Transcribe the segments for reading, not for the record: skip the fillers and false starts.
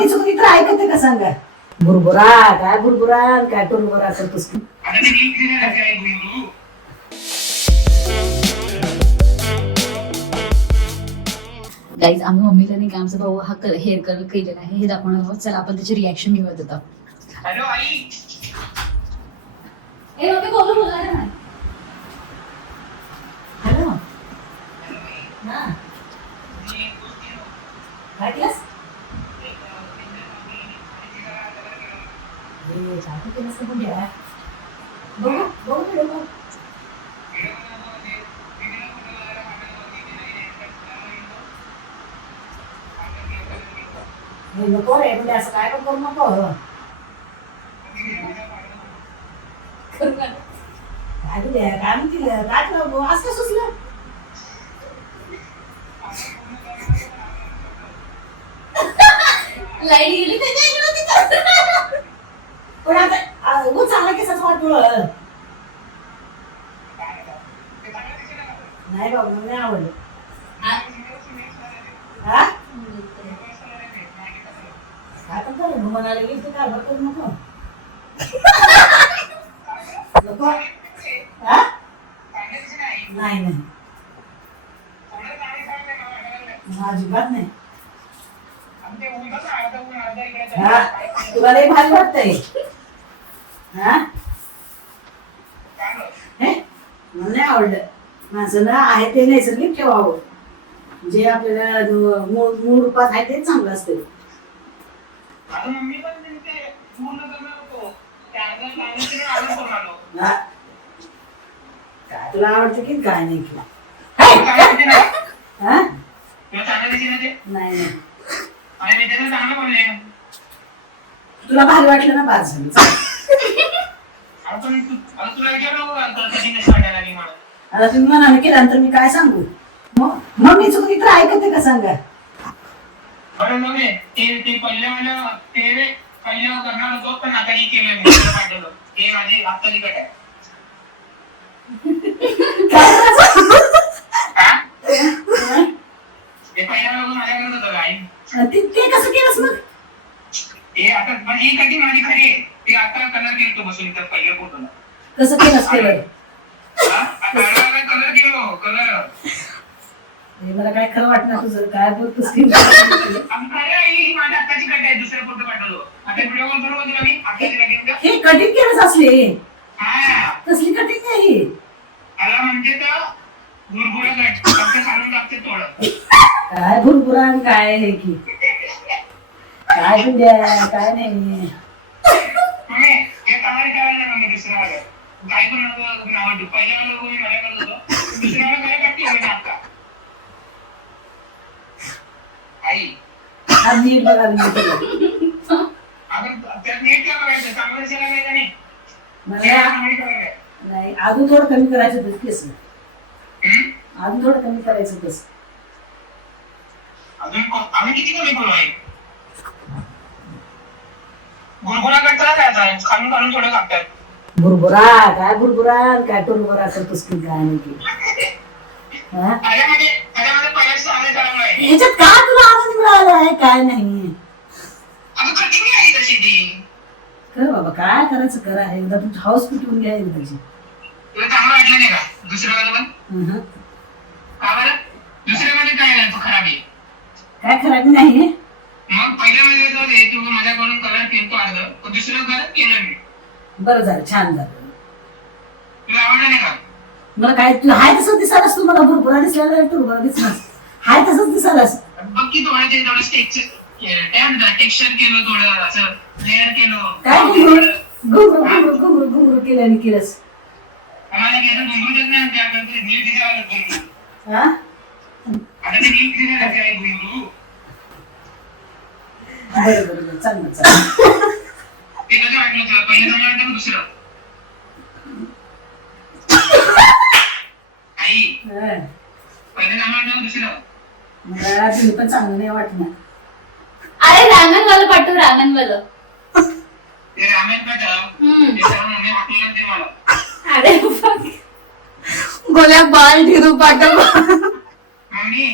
मी चुकली तर ऐकते का सांगा. बुरबुरा काय बुरबुरा काय टुरबुरा करतोस की. गाईज आम्ही मम्मीला नाही का आमचा भाऊ हा हेअर कलर केलेला आहे हे दाखवणार आहोत. चला आपण त्याची रिॲक्शन घेऊयात आता. हॅलो आई. ए मम्मी बोलू बोला ना. हॅलो हा काय केलंस. चालतं केलंस का बघूया. बघू बघू व्हिडिओ बघ. हे नको रे म्हणजे असं काय पण करू नको. काय दिलं काय म्हणतील काय तुला असं काय सुचलं. लाईट गेली त्याच्या पण आता ऊन चांगला केसाच वाटलं. नाही बाबा मला नाही आवडलं. हा काय पण करू म्हणाले की तू काय करू नको नको. हा नाही नाही अजिबात नाही. हा तुला लई भारी वाटतंय. हा हे मला नाही आवडलं. माणसाला आहे ते नैसर्गिक ठेवावं. जे आपल्याला मूळ रूपात आहे तेच चांगलं असतं. हा काय तुला आवडतं की काय नाही की. हा नाही नाही तुला भारी वाटलं ना बाद झालं. आता तुम्ही म्हणाले केल्यानंतर मी काय सांगू. मग मी चुकली तर ऐकते का सांगा. बरं मग ते पहिल्या करणार होतो पण आता केलं मी पाठवलं. हे माझी आत्ताची कट आहे. ते पहिल्या माझ्याकडे होतं आई. ते कसं केलंस मग. ते आता पण ही कटिंग माझी खरी आहे. ते आता कलर केलं बसून इथं पहिल्या फोटोला. कसं केलंस केलं. कलर केलो कलर. मला काय खरं वाटणार तुझं काय बोलतोस की. माझ्या आत्ताची कट आहे. दुसरा फोटो पाठवलो. आता व्हिडिओ कॉल करू तुला मी आत्ताची कटिंग. हे कटिंग केलंच असले. हा कसली कटिंग नाही. मला म्हणजे तर भुरभुरा कट फक्त खालून लागते थोडं. काय भुरभुरा आणि काय हे की काय बुद्या काय नाही. मम्मी हे कलर करायला ना मी दुसरा वाला काय पण नाव पहिल्या वाला मी मला करत होतो. दुसऱ्या वाला काय कट केलं ना आता आई. आज नीट बघा आपण त्यात नीट काय बघायचं चांगलं दिसायला नाही का नाही. मला नाही अजून थोडं कमी करायचं होतं केस. अजून थोडं कमी करायचं होतं. अजून आम्ही किती कमी करू आहे. गुरगुरा करताना काय आता खालून खालून थोडं कापतात. बुरबुरा काय बुरबुरा काय टुरबुरा करतोस की काय नाही की. त्याच्यामध्ये पहिल्याच चांगले चालवलं आहे. याच्यात का तुला आनंद मिळाला आहे काय नाही. अगं कटिंग आहे तशी ती. कर बाबा काय करायचं करा. एकदा तुमची हाऊस पिटवून घ्या एकदाची. तुला चांगलं वाटलं नाही का दुसऱ्यामध्ये पण. का बरं दुसऱ्यामध्ये काय आहे तो खराबी. काय खराबी नाही. मग पहिल्यामध्ये तू माझ्याकडून कलर केलतो अर्ध पण दुसरं कलर केलं मी. बरं झालं छान झालं. तुला आवडलं नाही का. मला काय तू हाय तसंच दिसायलास. तू मला भरपुरा दिसला टुरबुरा दिसलास. हाय तसंच दिसायलास. बघ की थोडं टेक्स्चर केलं थोडं असं लेअर केलं. काय घुंगरू केलं आणि केलंस. आम्हाला केलं घुंगरू देत नाही त्याकडे नीट दिसायला घुंगरू. हा आता ते नीट दिसायला काय घुंगरू. बरं बरं चांगलं चांगलं. ते कसं वाटलं तुला पहिलं चांगलं वाटलं दुसरं. आई पहिलं चांगलं वाटलं दुसरं. मला तुम्ही पण चांगलं नाही वाटणार. अरे रांगणवालं पाठव रांगणवालं. ते रामेण पाठव. ते सर्व मम्मी वाटलं ते मला. अरे गोल्या बाल ढिरू पाठव. मम्मी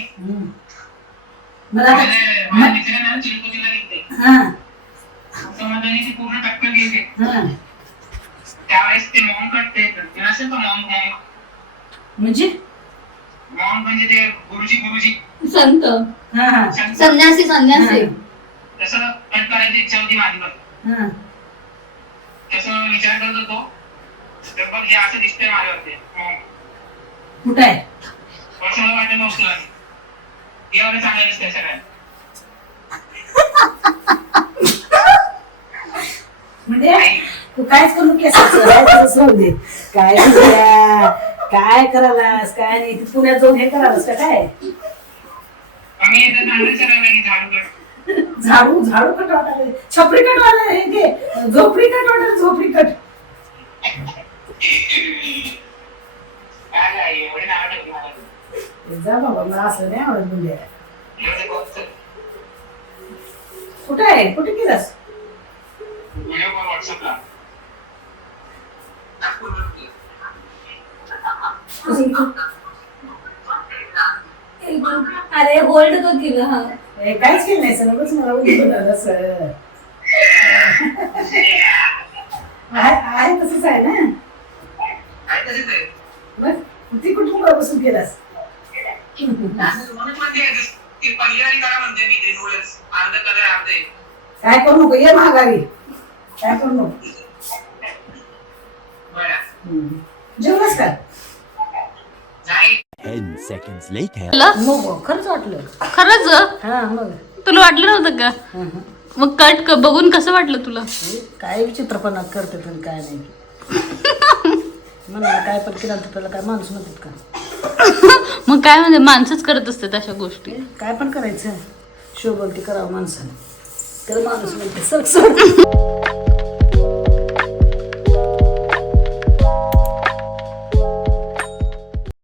मला माझ्या मित्रांना चिरकुटीला घेते. हा समाजाने ती पूर्ण टक्कल घेते. हा त्यावेळेस ते मॉम कटते असेल तर मॉम म्हणजे म्हणजे ते गुरुजी संत हा हा संन्यासी तसं कट करायची इच्छा होती माझी पण. हा तसं विचार करत होतो तर पण हे असं दिसतंय माझ्यावरती कुठं आहे वर्षाला वाटत नव्हतं एवढं चांगलं दिसतंय सगळ्यांना. म्हणजे तू कायच करू केसाचं दे काय तुझ्या काय करायलास काय नाही तू पुण्यात जाऊन हे करायलास का काय आम्ही इथं झाडूच्या रंगाने झाडू करतो. झाडू कट वाटायला छपरी कट वाला हे ते झोपडी कट वाटायला झोपडी कट काय एवढे नाव ठेवली मला. जा बाबा मला असं नाही आवडत म्हणजे एवढे गोष्ट कुठे आहे कुठे गेलास व्हिडिओ कॉल व्हॉट्सअपला. अरे होल्ड तो केलं हा काहीच केलं नाही सर बस मला उद्या सर आहे तसंच आहे ना बस ती कुठून बसून केलास काय करू नको ये महागारी काय करू नको जेवलास का 10 seconds later. नको खरंच वाटलं खरंच हा मग तुला वाटलं नव्हतं का हा, हा. मग कट बघून कसं वाटलं तुला काय विचित्रपणा करते पण काय नाही म्हणाला काय पण केलं तर त्याला काय माणूस म्हणतात का मग काय म्हणजे माणसंच करत असतात अशा गोष्टी काय पण करायचं शोभल ते करावं माणसाने तर माणूस म्हणते सर